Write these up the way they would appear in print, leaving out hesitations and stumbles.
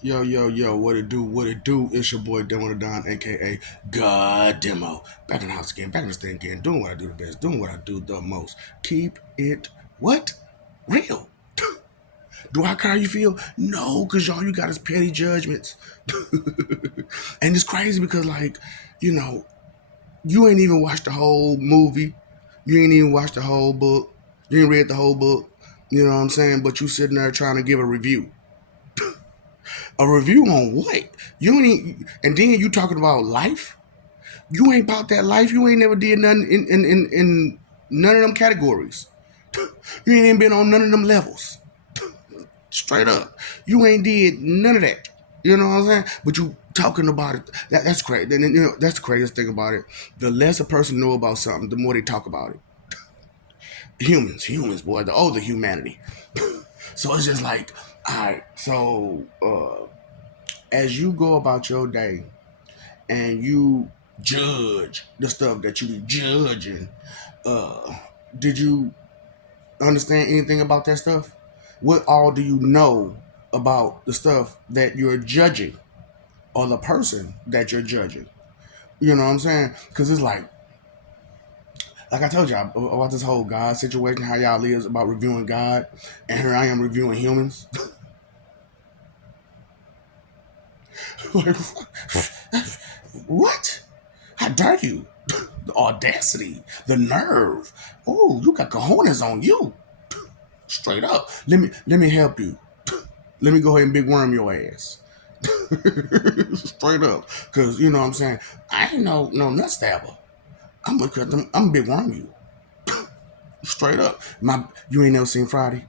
Yo, yo, yo, what it do? What it do? It's your boy Demo the Don, aka God Demo. Back in the house again, back in the stand again, doing what I do the best, doing what I do the most. Keep it what? Real. Do I care how you feel? No, because all you got is petty judgments. And it's crazy because, like, you know, you ain't even watched the whole movie. You ain't even watched the whole book. You ain't read the whole book. You know what I'm saying? But you sitting there trying to give a review. A review on what? You ain't, and then you talking about life. You ain't about that life. You ain't never did nothing in none of them categories. You ain't even been on none of them levels. Straight up, you ain't did none of that. You know what I'm saying? But you talking about it. That's crazy. Then that's the craziest thing about it. The less a person know about something, the more they talk about it. Humans, boy, the older humanity. So it's just like, all right. So as you go about your day, and you judge the stuff that you be judging, uh, did you understand anything about that stuff? What all do you know about the stuff that you're judging or the person that you're judging? You know what I'm saying? Because it's like I told y'all about this whole God situation, how y'all is about reviewing God, and here I am reviewing humans. Like, what? How dare you? The audacity, the nerve. Oh, you got cojones on you. Straight up. Let me help you. Let me go ahead and big worm your ass. Straight up. Cause you know what I'm saying? I ain't no nut stabber. I'm gonna cut them, I'm gonna big worm you. Straight up. You ain't never seen Friday.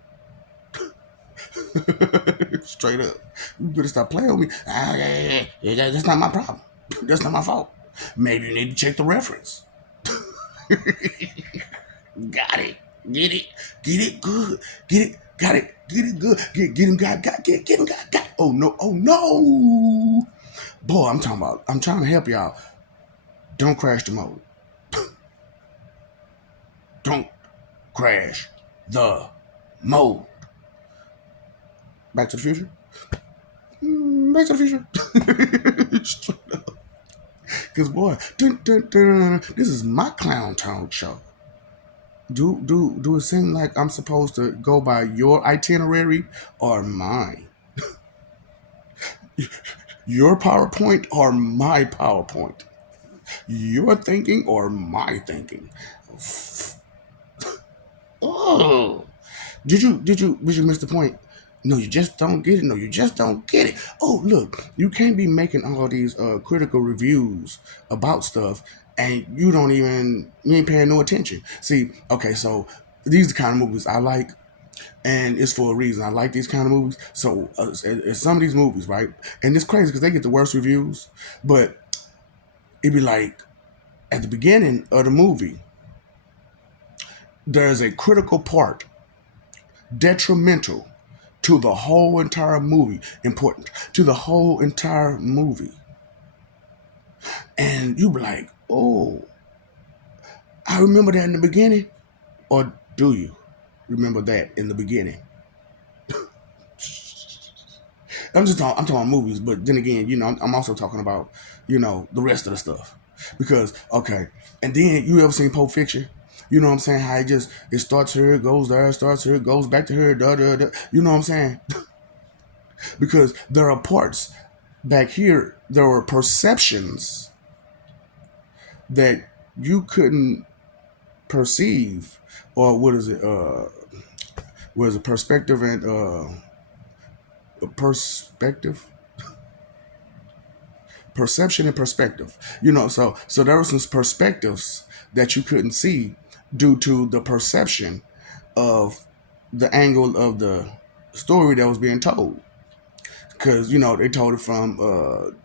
Straight up. You better stop playing with me. That's not my problem. That's not my fault. Maybe you need to check the reference. Got it. Get it. Get it good. Get it. Got it. Get it good. Get him. Get him. Got. Oh no. Oh no. Boy, I'm trying to help y'all. Don't crash the mode. Don't crash the mode. Back to the future. Back to the future. Because boy, this is my clown talk show. Do it seem like I'm supposed to go by your itinerary or mine? Your PowerPoint or my PowerPoint? Your thinking or my thinking? Oh, did you miss the point? No, you just don't get it. No, you just don't get it. Oh, look, you can't be making all these critical reviews about stuff, and you ain't paying no attention. See, okay, so these are the kind of movies I like, and it's for a reason. I like these kind of movies. So some of these movies, right? And it's crazy because they get the worst reviews, but it'd be like at the beginning of the movie, there's a critical part, detrimental to the whole entire movie, important to the whole entire movie. And you be like, oh, I remember that in the beginning. Or do you remember that in the beginning? I'm talking about movies, but then again, I'm also talking about, the rest of the stuff. Because, okay, and then you ever seen Pulp Fiction? You know what I'm saying? How it starts here, it goes there, starts here, it goes back to here, da da da. You know what I'm saying? Because there are parts back here, there were perceptions that you couldn't perceive, or what is it? Was a perspective and a perspective, perception and perspective. So there were some perspectives that you couldn't see due to the perception of the angle of the story that was being told. Because they told it from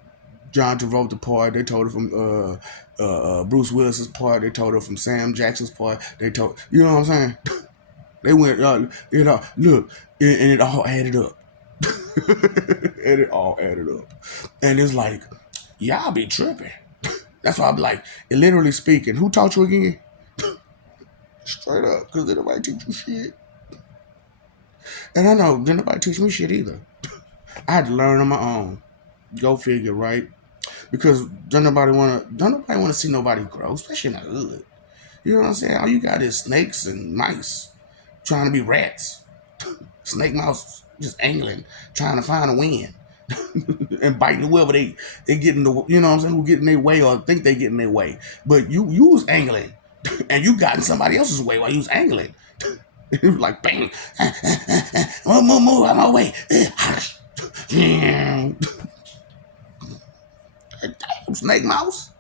John Travolta part. They told it from Bruce Willis's part. They told it from Sam Jackson's part. They told, you know what I'm saying? They went, look, and it all added up. And it all added up. And it's like, y'all be tripping. That's why I'm like, literally speaking, who taught you again? Straight up, because nobody teach you shit. And I know, didn't nobody teach me shit either. I had to learn on my own. Go figure, right? Because don't nobody wanna see nobody grow, especially in the hood. You know what I'm saying? All you got is snakes and mice trying to be rats. Snake mouse just angling, trying to find a win. And biting whoever they get in the, you know what I'm saying, who get in their way or think they get in their way. But you was angling and you got in somebody else's way while you was angling. It was like bang, move out my way. Damn, snake mouse.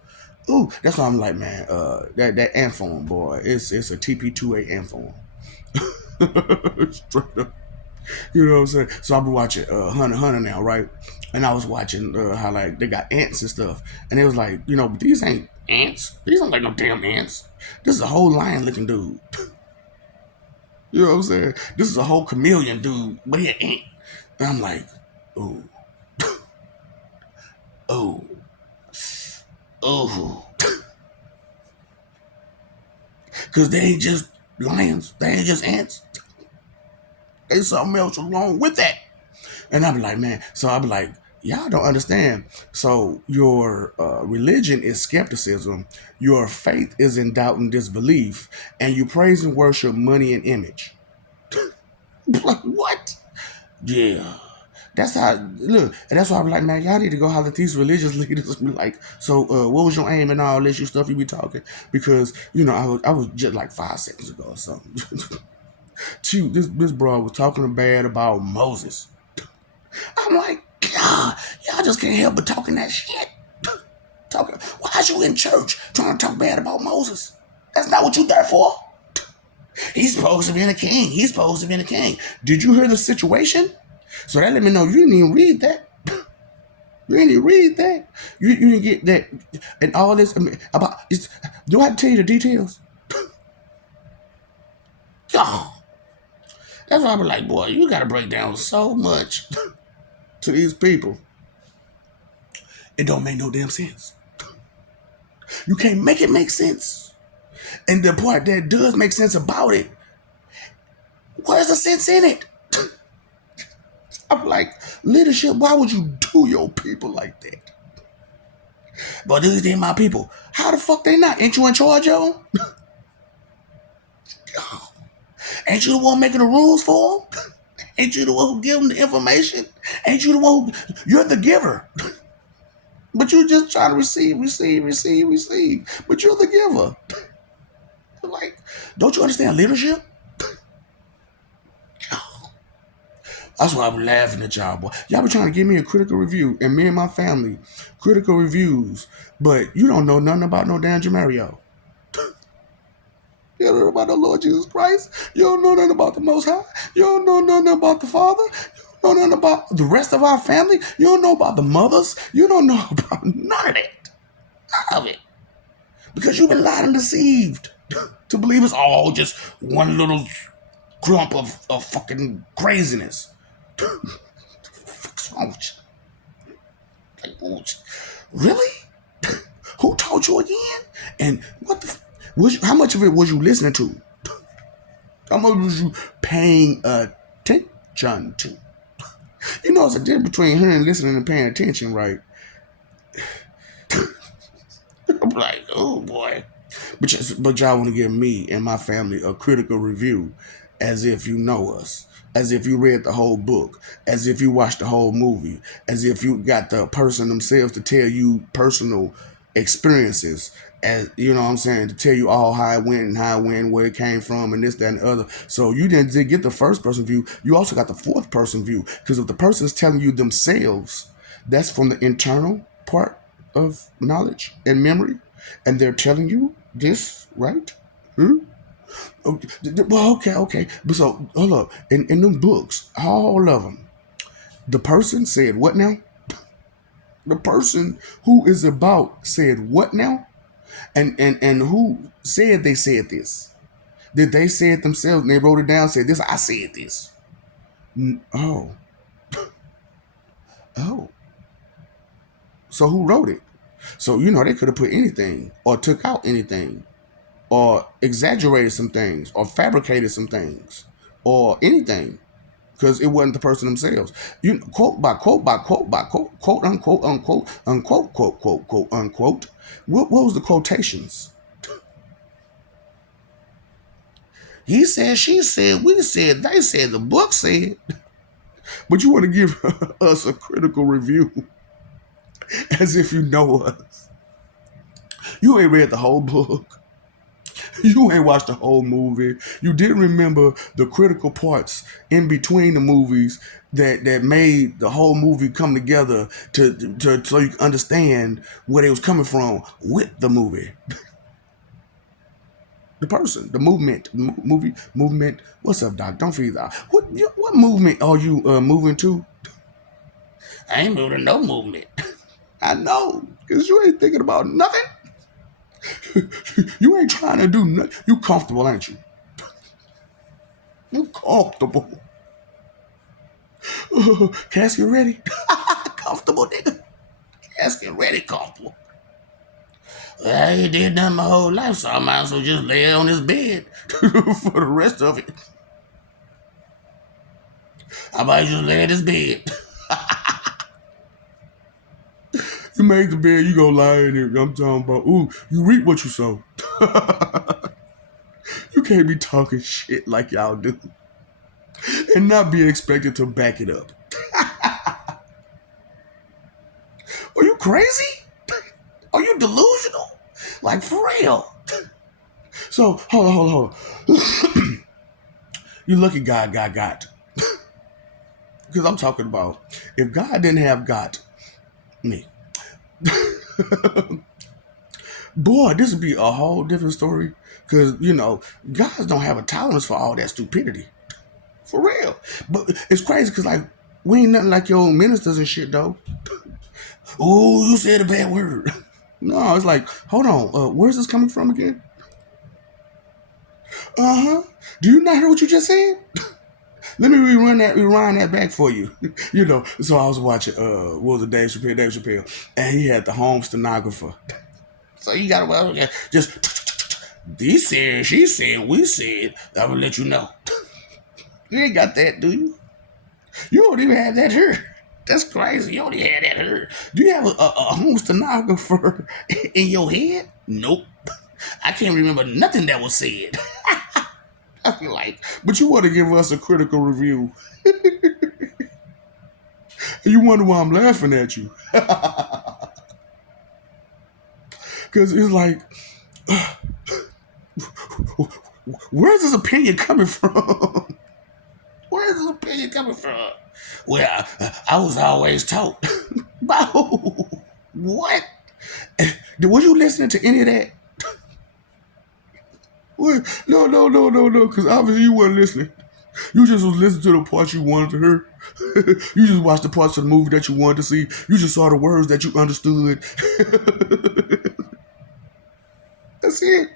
Ooh, that's why I'm like, man, that ant form, boy, it's a TP2A ant form. Straight up. You know what I'm saying? So I've been watching Hunter x Hunter now, right? And I was watching how like they got ants and stuff, and it was like, but these ain't ants. These aren't like no damn ants. This is a whole lion looking dude. You know what I'm saying? This is a whole chameleon dude, but he an ant. And I'm like, oh, oh, oh, because they ain't just lions. They ain't just ants. They something else along with that. And I'll be like, man, so I'll be like, y'all don't understand. So your religion is skepticism, your faith is in doubt and disbelief, and you praise and worship money and image. Like, what? Yeah. That's how, look, and that's why I'm like, man, y'all need to go holler at these religious leaders and be like, so what was your aim and all this, you stuff you be talking? Because, I was just like 5 seconds ago or something. Shoot, this bro was talking bad about Moses. I'm like, God, y'all just can't help but talking that shit. Talking, why's you in church trying to talk bad about Moses? That's not what you there for. He's supposed to be the king. He's supposed to be the king. Did you hear the situation? So that let me know you didn't even read that. You didn't even read that. You didn't get that. And all this about, do I have to tell you the details? God. That's why I'm like, boy, you got to break down so much to these people. It don't make no damn sense. You can't make it make sense. And the part that does make sense about it, where's the sense in it? I'm like, leadership, why would you do your people like that? But these ain't my people. How the fuck they not? Ain't you in charge of them? Ain't you the one making the rules for them? Ain't you the one who give them the information? Ain't you the one you're the giver. But you just try to receive. But you're the giver. Like, don't you understand leadership? That's why I'm laughing at y'all, boy. Y'all be trying to give me a critical review, and me and my family, critical reviews, but you don't know nothing about no damn Jamario. You don't know about the Lord Jesus Christ. You don't know nothing about the Most High. You don't know nothing about the Father. You don't know nothing about the rest of our family. You don't know about the mothers. You don't know about none of that. None of it. Because you've been lied and deceived to believe it's all just one little grump of fucking craziness. What's wrong with you? Like, really? Who taught you again? And what the? How much of it was you listening to? How much was you paying attention to? You know, it's a difference between hearing, listening, and paying attention, right? I'm like, oh boy. But y'all want to give me and my family a critical review as if you know us, as if you read the whole book, as if you watched the whole movie, as if you got the person themselves to tell you personal experiences, as you know what I'm saying, to tell you all how it went and how it went, where it came from, and this, that, and the other. So you didn't get the first person view, you also got the fourth person view. Because if the person is telling you themselves, that's from the internal part of knowledge and memory, and they're telling you this, right? Okay. Well, okay. But so hold up. In them books, all of them, the person said what now? The person who is about said what now? And who said they said this? Did they say it themselves and they wrote it down, said this, I said this? Oh. Oh. So who wrote it? So, they could have put anything or took out anything or exaggerated some things or fabricated some things or anything. because it wasn't the person themselves. You quote by quote by quote by quote, quote unquote unquote unquote quote quote quote unquote. What was the quotations? He said, she said, we said, they said, the book said. But you want to give us a critical review as if you know us. You ain't read the whole book. You ain't watched the whole movie. You didn't remember the critical parts in between the movies that made the whole movie come together to so you can understand where they was coming from with the movie. The person, the movement, movement. What's up, Doc? Don't feed that. What movement are you moving to? I ain't moving to no movement. I know, because you ain't thinking about nothing. You ain't trying to do nothing. You comfortable, ain't you? You comfortable. Casket ready? Comfortable, nigga. Casket ready, comfortable. Well, I ain't did nothing my whole life, so I might as well just lay on this bed for the rest of it. I might just lay in this bed. You make the bed, you go lie in it. I'm talking about, ooh, you reap what you sow. You can't be talking shit like y'all do and not be expected to back it up. Are you crazy? Are you delusional? Like, for real? So, hold on. You lucky God got. Because I'm talking about, if God didn't have got me, boy, this would be a whole different story. Because, guys don't have a tolerance for all that stupidity. For real. But it's crazy because, like, we ain't nothing like your ministers and shit, though. Ooh, you said a bad word. No, it's like, hold on. Where's this coming from again? Uh-huh. Do you not hear what you just said? Let me rewind that back for you. So I was watching, what was it, Dave Chappelle, and he had the home stenographer. So you gotta just, he said, she said, we said, I will let you know. You ain't got that, do you? You don't even have that here. That's crazy. You don't even have that here. Do you have a home stenographer in your head? Nope. I can't remember nothing that was said. I feel like, but you want to give us a critical review. You wonder why I'm laughing at you. Because it's like, where's this opinion coming from? Where's this opinion coming from? Well, I was always taught. What? Were you listening to any of that? No, because obviously you weren't listening. You just was listening to the parts you wanted to hear. You just watched the parts of the movie that you wanted to see. You just saw the words that you understood. That's it.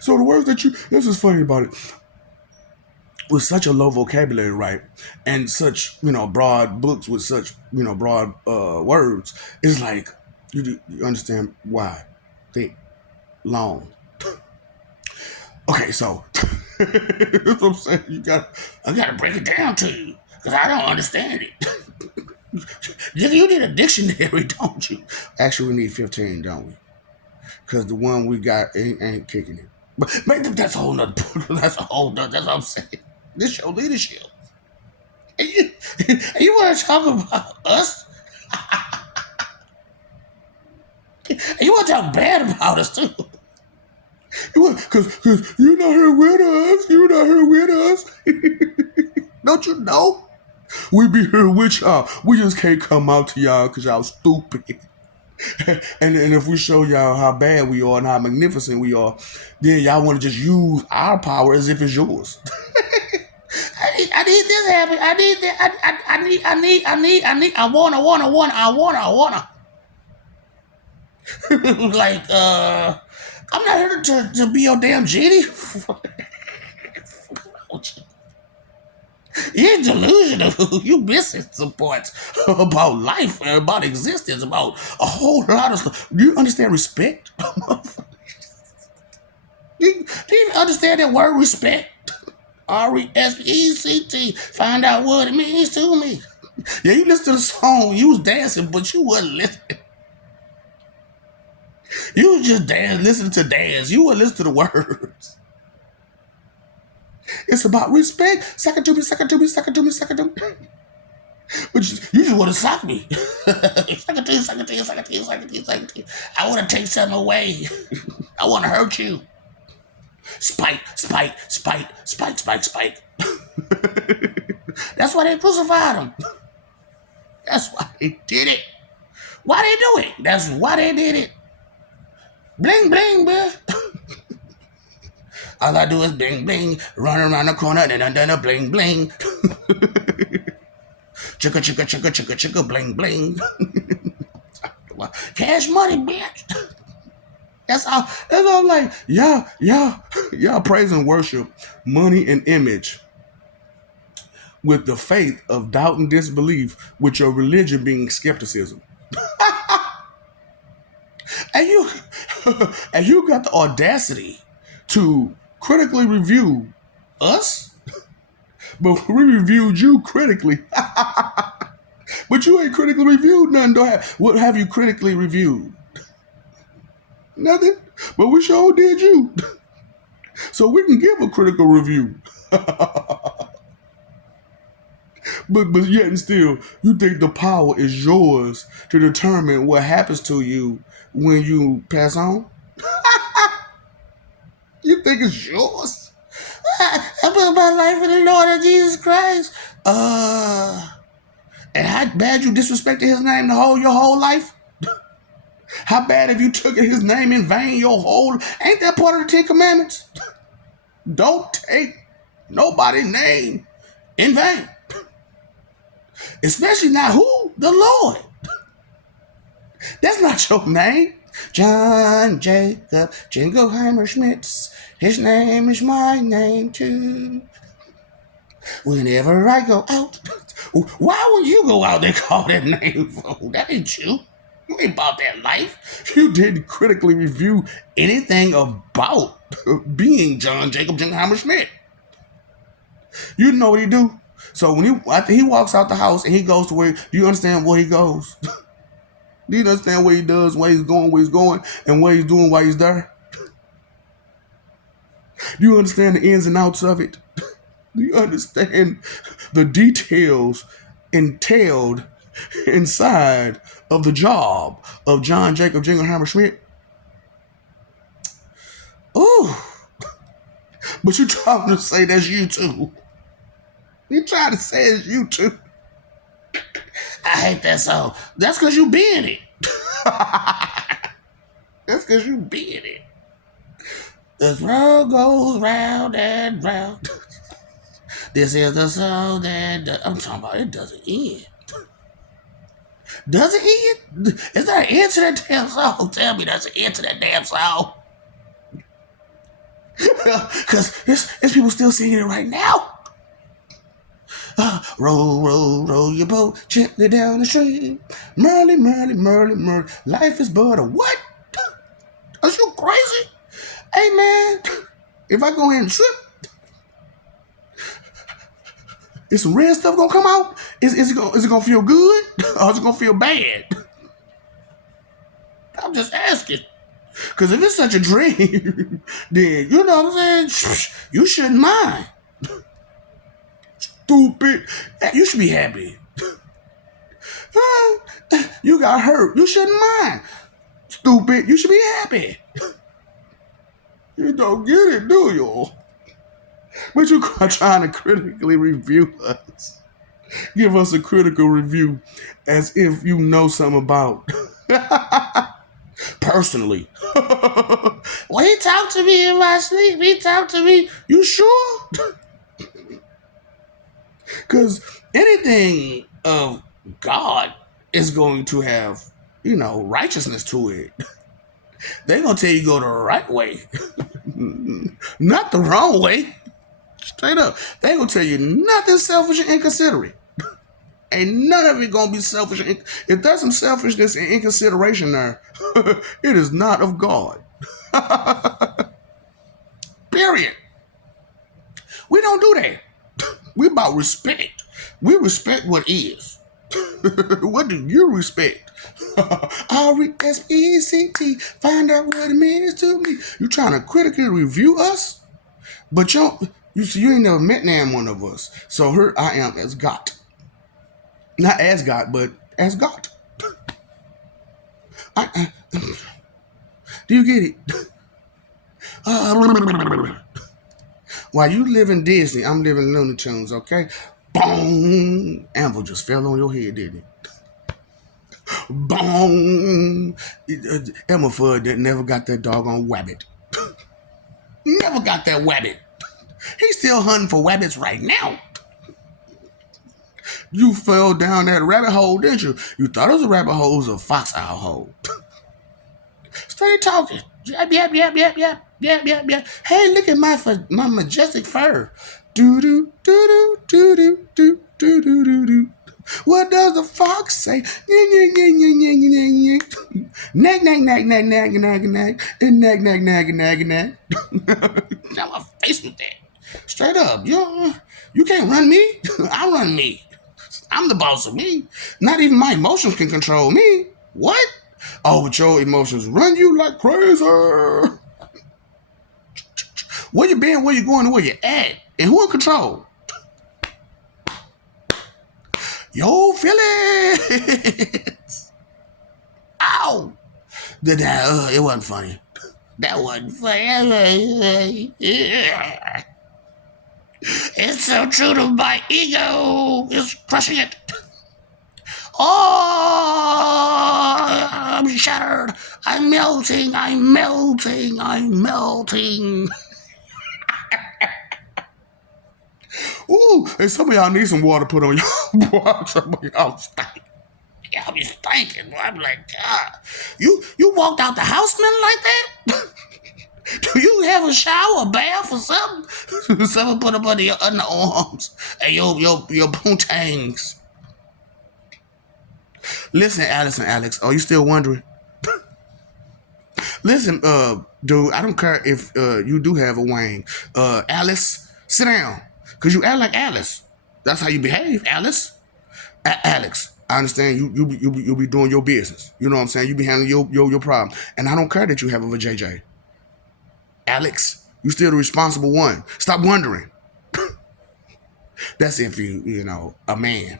So the words that this is funny about it. With such a low vocabulary, right? And such, broad books with such, broad words, it's like, you understand why. Thick, long. Okay, so that's what I'm saying. I gotta break it down to you because I don't understand it. You need a dictionary, don't you? Actually, we need 15, don't we? Because the one we got ain't kicking it. But maybe that's a whole nother. That's what I'm saying. This show leadership. And you want to talk about us? And you want to talk bad about us too? Because you're not here with us. You're not here with us. Don't you know? We be here with y'all. We just can't come out to y'all because y'all stupid. and if we show y'all how bad we are and how magnificent we are, then y'all want to just use our power as if it's yours. I need this happen. I need that. I wanna. Like, I'm not here to be your damn genie. You're delusional. You missing some parts about life, about existence, about a whole lot of stuff. Do you understand respect? Do you understand that word respect? RESPECT. Find out what it means to me. Yeah, you listen to the song, you was dancing, but you wasn't listening. You was just listening to dance. You wasn't listening to the words. It's about respect. Suck it to me, suck it to me, suck it to me, suck it to me. But you just want to sock me. Suck it to you, suck it to you, suck it to you, suck it to you, suck it to you. I want to take something away. I want to hurt you. Spike, spike, spike, spike, spike, spike. That's why they crucified him. That's why they did it. Why they do it? That's why they did it. Bling, bling, bitch. All I do is bling, bling. Run around the corner, then bling, bling. Chicka, chicka, chicka, chicka, chicka, bling, bling. Cash money, bitch. That's all I'm like, yeah, praise and worship, money and image, with the faith of doubt and disbelief, with your religion being skepticism. and you got the audacity to critically review us, but we reviewed you critically. But you ain't critically reviewed nothing. What have you critically reviewed? Nothing. But we sure did you. So we can give a critical review. But yet and still, you think the power is yours to determine what happens to you when you pass on? You think it's yours? I put my life in the Lord of Jesus Christ. And how bad you disrespected his name your whole life? How bad have you taken his name in vain your whole... Ain't that part of the 10 Commandments? Don't take nobody's name in vain. Especially not who? The Lord. That's not your name. John Jacob Jingleheimer Schmitz. His name is my name too. Whenever I go out... Why would you go out and call that name? That ain't you. You ain't about that life. You didn't critically review anything about being John Jacob Jingleheimer Schmidt. You know what he do? So after he walks out the house and he goes to where, do you understand where he goes? Do you understand what he does, where he's going, and what he's doing while he's there? Do you understand the ins and outs of it? Do you understand the details entailed inside of the job of John Jacob Jingleheimer Schmidt? Ooh. But you trying to say that's you too. You trying to say it's you too. I hate that song. That's because you be in it. That's because you be in it. This world goes round and round. This is the song that... I'm talking about it doesn't end. Does it end? Is there an end to that damn song? Tell me there's an end to that damn song. Because there's people still singing it right now. Roll, roll, roll your boat gently down the stream. Merrily, merrily, merrily, merrily. Life is but a what? Are you crazy? Hey, man, if I go ahead and trip, is some red stuff gonna come out? Is it gonna feel good? Or is it gonna feel bad? I'm just asking. Because if it's such a dream, then, you know what I'm saying? You shouldn't mind. Stupid. You should be happy. You got hurt. You shouldn't mind. Stupid. You should be happy. You don't get it, do you? But you are trying to critically review us. Give us a critical review as if you know something about. Personally. Well, he talked to me in my sleep. He talked to me. You sure? Because anything of God is going to have, righteousness to it. They're going to tell you go the right way. Not the wrong way. Straight up. They're going to tell you nothing selfish and inconsiderate. Ain't none of it going to be selfish. If there's some selfishness and inconsideration there, it is not of God. Period. We don't do that. We about respect. We respect what is. What do you respect? R-E-S-P-E-C-T. Find out what it means to me. You trying to critically review us? But you ain't never met none one of us. So here I am as God. Not as God, but as God. Do you get it? While you live in Disney, I'm living Looney Tunes, okay? Boom! Anvil just fell on your head, didn't it? Boom! Elmer Fudd that never got that doggone wabbit. Never got that wabbit. He's still hunting for wabbits right now. You fell down that rabbit hole, didn't you? You thought it was a rabbit hole, it was a fox owl hole. Stay talking. Yep, yep, yep, yep, yep, yep, yep, yep. Hey, look at my majestic fur. Do do do do do do do do do do. What does the fox say? Nag nag nag nag nag nag nag and nag nag nag nag nag. Now I'm faced with that. Straight up, you can't run me. I run me. I'm the boss of me. Not even my emotions can control me. What? Oh, but your emotions run you like crazy. Where you been, where you going, and where you at? And who in control? Yo, Phillies. Ow. It wasn't funny. That wasn't funny. It's so true to my ego. It's crushing it. Oh, I'm shattered. I'm melting. I'm melting. I'm melting. Ooh, and some of y'all need some water put on y'all. Boy, some of y'all stink. Y'all be stinking. Boy. I'm like, God. You walked out the house smelling like that? Do you have a shower, a bath, or something? Something put up under your underarms and your poontangs. Listen, Alex, are you still wondering? Listen, dude, I don't care if you do have a wang. Alice, sit down. Because you act like Alice. That's how you behave, Alice. Alex, I understand you be doing your business. You know what I'm saying? You be handling your problem. And I don't care that you have a JJ. Alex, you still the responsible one. Stop wondering. That's if you know, a man.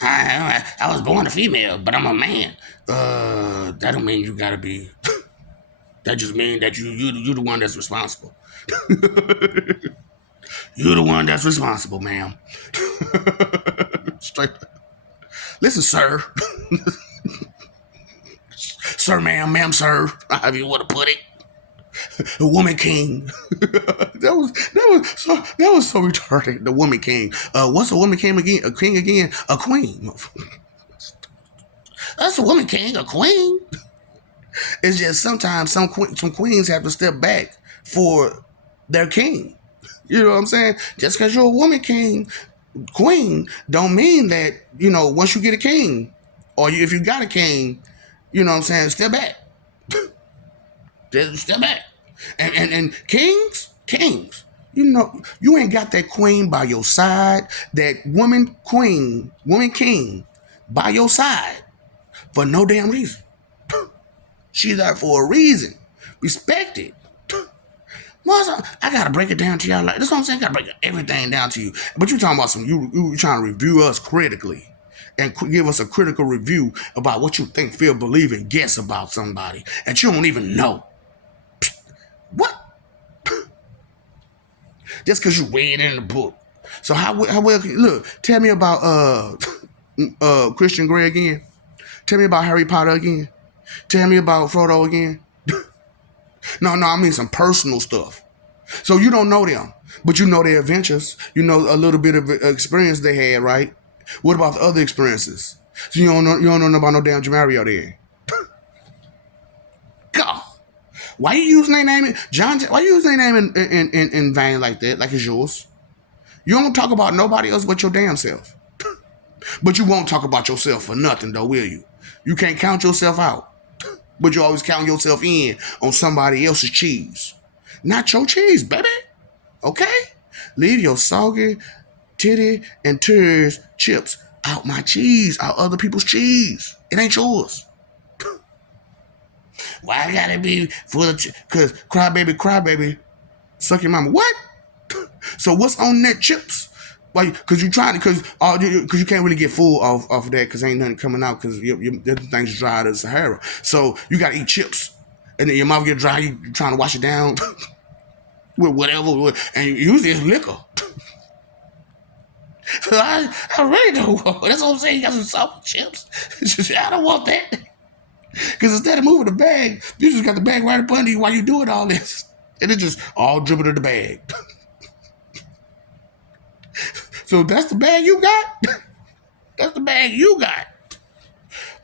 I was born a female, but I'm a man. That don't mean you gotta be. That just means that you the one that's responsible. You're the one that's responsible, ma'am. Straight. Listen, sir. Sir, ma'am, sir. However you want to put it. The woman king. that was so retarded. The woman king. What's a woman king again? A king again? A queen. That's a woman king. A queen. It's just sometimes some queens have to step back for their king. You know what I'm saying? Just because you're a woman queen, don't mean that, once you get a king, or if you got a king, you know what I'm saying, step back. Just step back. And kings, you ain't got that queen by your side, that woman king by your side for no damn reason. She's there for a reason. Respect it. I gotta break it down to y'all. Like, that's what I'm saying. I gotta break everything down to you. But you talking about you trying to review us critically and give us a critical review about what you think, feel, believe, and guess about somebody that you don't even know. What? Just because you read it in the book. So how well? Look, tell me about Christian Grey again. Tell me about Harry Potter again. Tell me about Frodo again. No, I mean some personal stuff. So you don't know them, but you know their adventures. You know a little bit of experience they had, right? What about the other experiences? So you don't know about no damn Jamario there. God, why you using their name, John? Why you using their name in vain like that, like it's yours? You don't talk about nobody else but your damn self. But you won't talk about yourself for nothing, though, will you? You can't count yourself out. But you always count yourself in on somebody else's cheese. Not your cheese, baby. Okay? Leave your soggy titty and tears chips out my cheese, out other people's cheese. It ain't yours. Why I gotta be full of cause crybaby, suck your mama. What? So what's on that chips? Why? Cause you trying to, cause you can't really get full off of that, cause ain't nothing coming out, cause the thing's dry as Sahara. So you gotta eat chips, and then your mouth get dry. You trying to wash it down with whatever, and usually it's liquor. So I really don't want. That's what I'm saying. You got some salty chips. I don't want that. Because instead of moving the bag, you just got the bag right up under you while you doing all this. And it just all dripping in the bag. So that's the bag you got? That's the bag you got.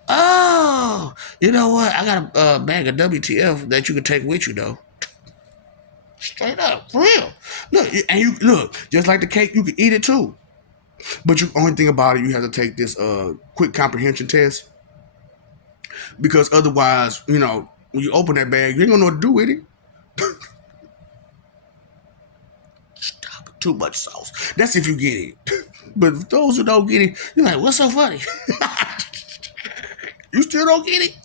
Oh, you know what? I got a bag of WTF that you can take with you, though. Straight up, for real. Look, and you look, just like the cake, you can eat it too. But the only thing about it, you have to take this quick comprehension test. Because otherwise, you know, when you open that bag, you ain't gonna know what to do with it. Stop it, too much sauce. That's if you get it. But for those who don't get it, you're like, what's so funny? You still don't get it?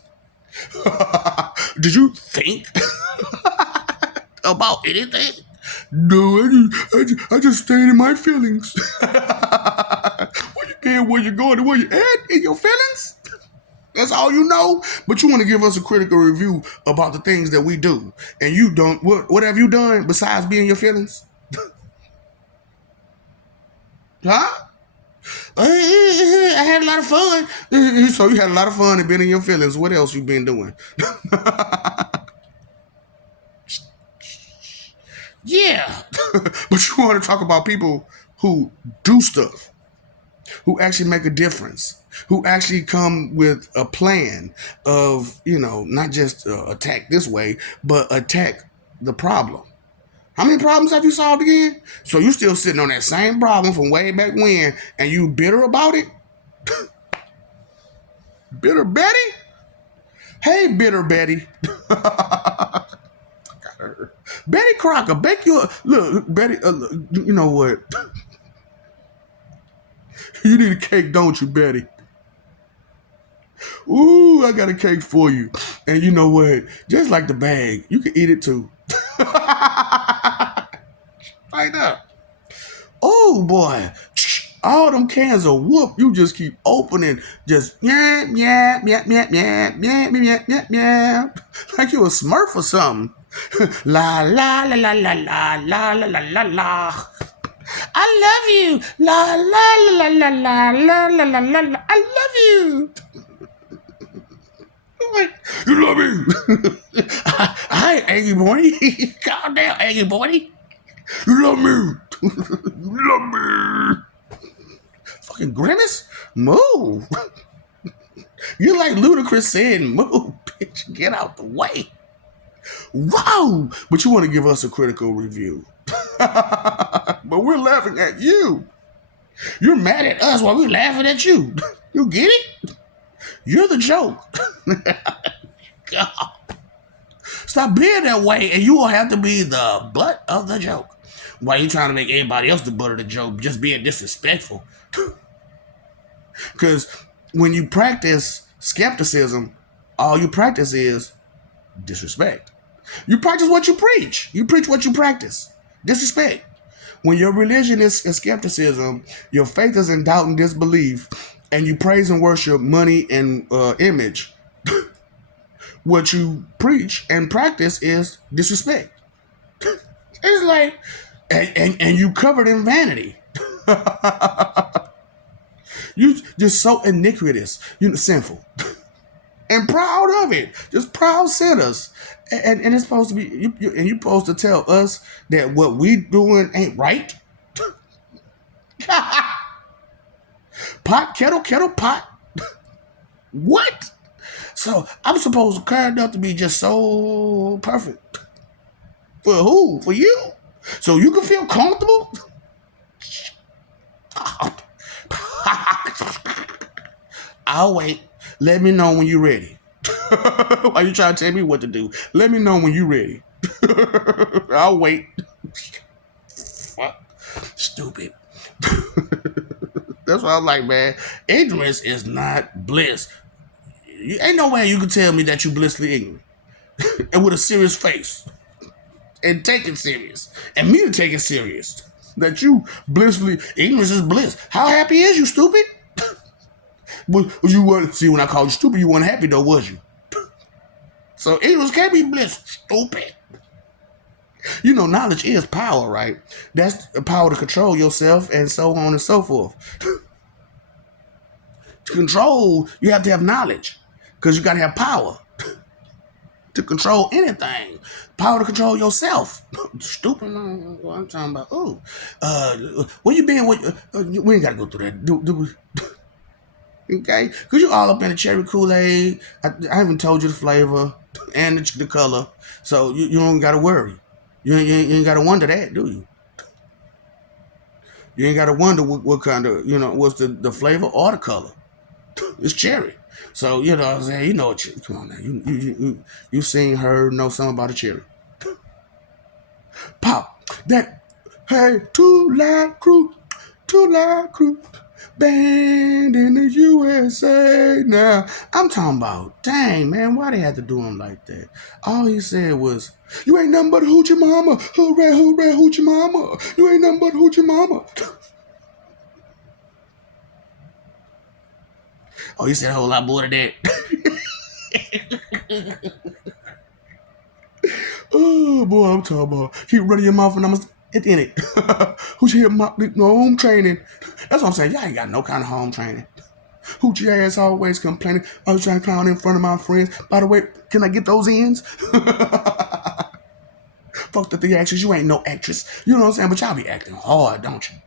Did you think about anything? No, I just stayed in my feelings. Where you going and where you at in your feelings? That's all you know? But you want to give us a critical review about the things that we do. And you don't, what have you done besides being your feelings? Huh? I had a lot of fun. So you had a lot of fun and been in your feelings. What else you been doing? Yeah. But you want to talk about people who do stuff, who actually make a difference, who actually come with a plan of, you know, not just attack this way, but attack the problem. How many problems have you solved again? So you still sitting on that same problem from way back when, and you bitter about it? Bitter Betty? Hey, Bitter Betty. Betty Crocker, bake you a, look, Betty, you know what? You need a cake, don't you, Betty? Ooh, I got a cake for you. And you know what? Just like the bag, you can eat it too. Right up. Oh boy. All them cans of whoop, you just keep opening, just yeah, yeah, yeah, yeah, yeah, yeah, yeah, yeah, yeah, like you a Smurf or something. La la la la la la la la la la la. I love you. La la la la la la la la la la. I love you. You love me. Hi, Aggie boy. Calm down, Aggie boy. You love me. You love me. Fucking Grimace? Move. You're like Ludacris saying, move, bitch. Get out the way. Wow. But you want to give us a critical review. But we're laughing at you. You're mad at us while we're laughing at you. You get it? You're the joke. God. Stop being that way, and you will have to be the butt of the joke. Why you trying to make everybody else the butt of the joke, just being disrespectful? Because when you practice skepticism, all you practice is disrespect. You practice what you preach. You preach what you practice. Disrespect. When your religion is skepticism, your faith is in doubt and disbelief, and you praise and worship money and image, what you preach and practice is disrespect. It's like, and you covered in vanity. You just so iniquitous, sinful, and proud of it. Just proud sinners, and it's supposed to be and you supposed to tell us that what we doing ain't right. Pot, kettle, pot. What? So I'm supposed to cry enough to be just so perfect. For who? For you? So you can feel comfortable? I'll wait. Let me know when you're ready. Why you trying to tell me what to do? Let me know when you're ready. I'll wait. stupid. That's why I'm like, man, ignorance is not bliss. Ain't no way you can tell me that you blissfully ignorant and with a serious face and take it serious and me to take it serious. That you blissfully ignorance is bliss. How happy is you, stupid? But you weren't, see, when I called you stupid, you weren't happy though, was you? So ignorance can't be bliss, stupid. You know, knowledge is power, right? That's the power to control yourself and so on and so forth. To control, you have to have knowledge because you got to have power to control anything. Power to control yourself. Stupid. What I'm talking about. Oh, where you been? We ain't got to go through that. Do okay? Because you all up in the cherry Kool-Aid. I haven't told you the flavor and the color. So you don't got to worry. You ain't got to wonder that, do you? You ain't got to wonder what kind of, what's the flavor or the color. It's cherry. So, what I'm saying? You know what? Come on now. You seen her, know something about a cherry. Pop. That, hey, Two Live Crew, band in the USA now. I'm talking about, dang, man, why they had to do him like that? All he said was, you ain't nothing but a hoochie mama. Hooray, hooray, hoochie mama. You ain't nothing but a hoochie mama. Oh, he said a whole lot more than that. Oh, boy, I'm talking about. Keep running your mouth and I'm at the end of it. Hoochie hip home training. That's what I'm saying. Y'all ain't got no kind of home training. Hoochie ass always complaining. I was trying to clown in front of my friends. By the way, can I get those ends? Fuck the theatrics. You ain't no actress. You know what I'm saying? But y'all be acting hard, don't you?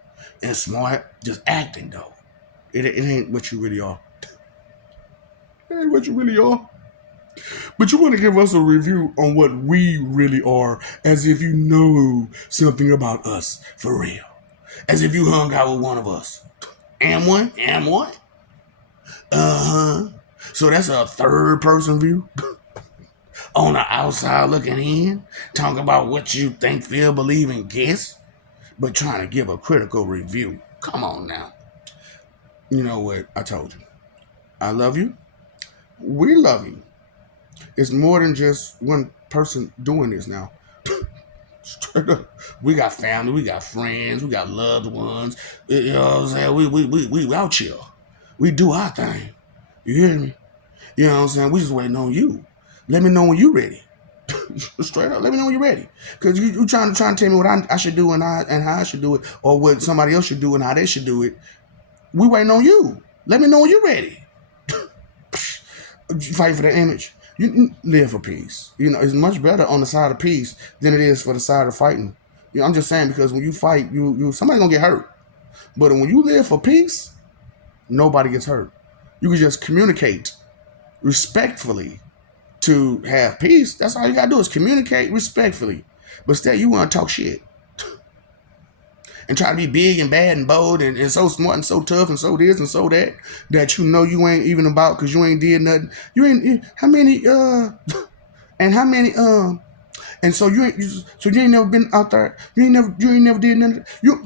And smart. Just acting, though. It ain't what you really are. It ain't what you really are. But you want to give us a review on what we really are, as if you know something about us for real. As if you hung out with one of us. Am one? Uh-huh. So that's a third person view? On the outside looking in? Talking about what you think, feel, believe, and guess? But trying to give a critical review. Come on now. You know what? I told you. I love you. We love you. It's more than just one person doing this now. Straight up. We got family, we got friends, we got loved ones. You know what I'm saying? We out here. We do our thing. You hear me? You know what I'm saying? We just waiting on you. Let me know when you ready. Straight up, let me know when you're ready. Because you trying to tell me what I should do and how I should do it, or what somebody else should do and how they should do it. We waiting on you. Let me know when you're ready. Fight for the image. You live for peace. It's much better on the side of peace than it is for the side of fighting. I'm just saying, because when you fight, somebody's gonna get hurt. But when you live for peace, nobody gets hurt. You can just communicate respectfully to have peace. That's all you gotta do is communicate respectfully. But instead, you want to talk shit and try to be big and bad and bold and so smart and so tough and so this and so that you ain't even about, because you ain't did nothing. You ain't how many and how many and so you ain't never been out there. You ain't never did nothing. You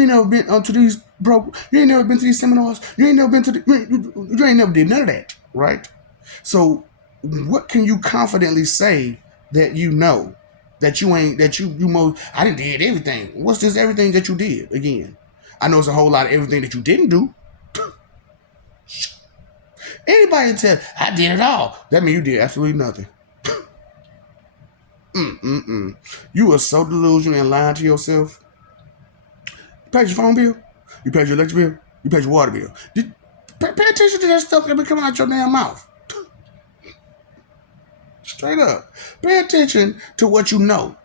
ain't never been to these programs. You ain't never been to these seminars. You ain't never been to you ain't never did none of that, right? So what can you confidently say that you know? That you most, I done did everything. What's this everything that you did again? I know it's a whole lot of everything that you didn't do. Anybody can tell, I did it all. That means you did absolutely nothing. You are so delusional and lying to yourself. You paid your phone bill? You paid your electric bill? You paid your water bill? Pay attention to that stuff that be coming out your damn mouth. Straight up. Pay attention to what you know.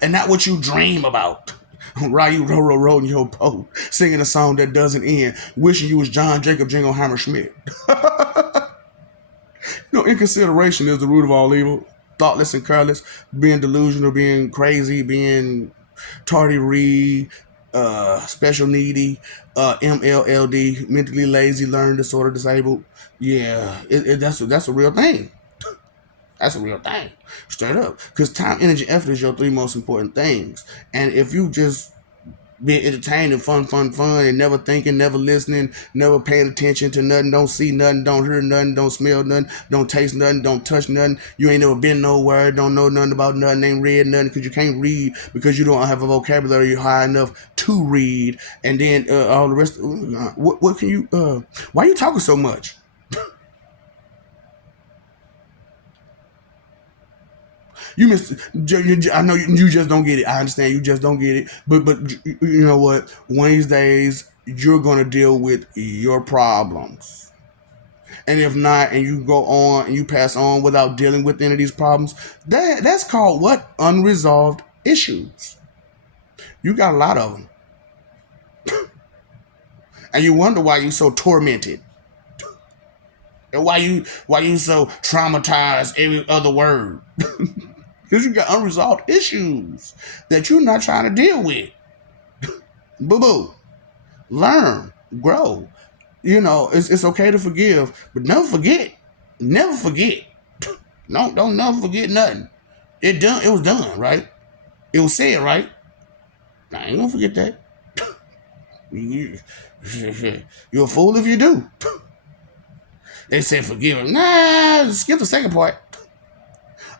And not what you dream about. Ryu roll in your boat, singing a song that doesn't end, wishing you was John Jacob Jingleheimer Schmidt. Inconsideration is the root of all evil. Thoughtless and careless, being delusional, being crazy, being tardy, special needy, MLLD, mentally lazy, learning disorder, disabled. Yeah, that's a real thing. That's a real thing. Straight up. Because time, energy, effort is your three most important things. And if you just being entertained and fun, and never thinking, never listening, never paying attention to nothing, don't see nothing, don't hear nothing, don't smell nothing, don't taste nothing, don't touch nothing. You ain't never been nowhere, don't know nothing about nothing, ain't read nothing because you can't read because you don't have a vocabulary high enough to read. And then all the rest. What can you? Why are you talking so much? You missed. I know you just don't get it. I understand you just don't get it. But you know what? One of these days you're gonna deal with your problems. And if not, and you go on and you pass on without dealing with any of these problems, that's called what? Unresolved issues. You got a lot of them, and you wonder why you're so tormented, and why you so traumatized every other word. Because you got unresolved issues that you're not trying to deal with. Boo boo. Learn, grow. It's okay to forgive, but never forget. Never forget. Don't never forget nothing. It was done, right? It was said, right? I ain't gonna forget that. You, you're a fool if you do. They said forgive him. Nah, skip the second part.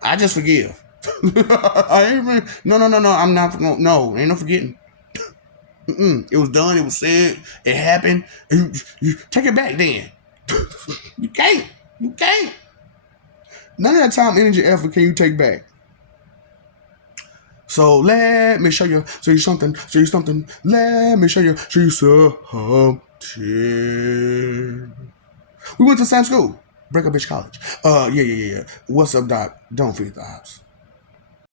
I just forgive. I ain't even, no. I'm not gonna. No, ain't no forgetting. It was done. It was said. It happened. You take it back then. You can't. You can't. None of that time, energy, effort can you take back. So let me show you something. Let me show you something. We went to the same school, Break Up Bitch College. Yeah. What's up, Doc? Don't forget the ops.